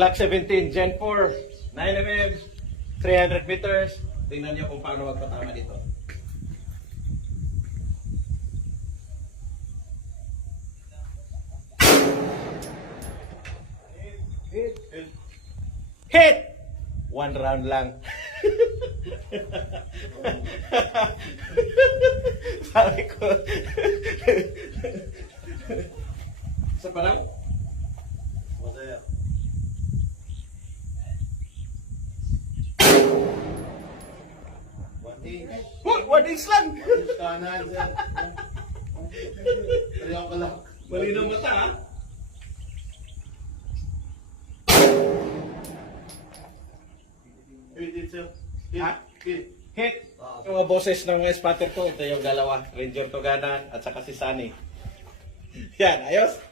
Glock 17 Gen 4, 9mm, 300 meters. Tingnan niyo kung paano magpatama dito. Hit! One round lang. Sabi ko. Sa parang? Masaya. One inch lang! Kanan, sir. Ayaw ka lang. Malinaw mata, ha? Hit, sir. Ha? Hit. Hit! Yung mga boses ng spotter ko, ito yung dalawa. Ranger Togana at saka si Sunny. Yan, ayos?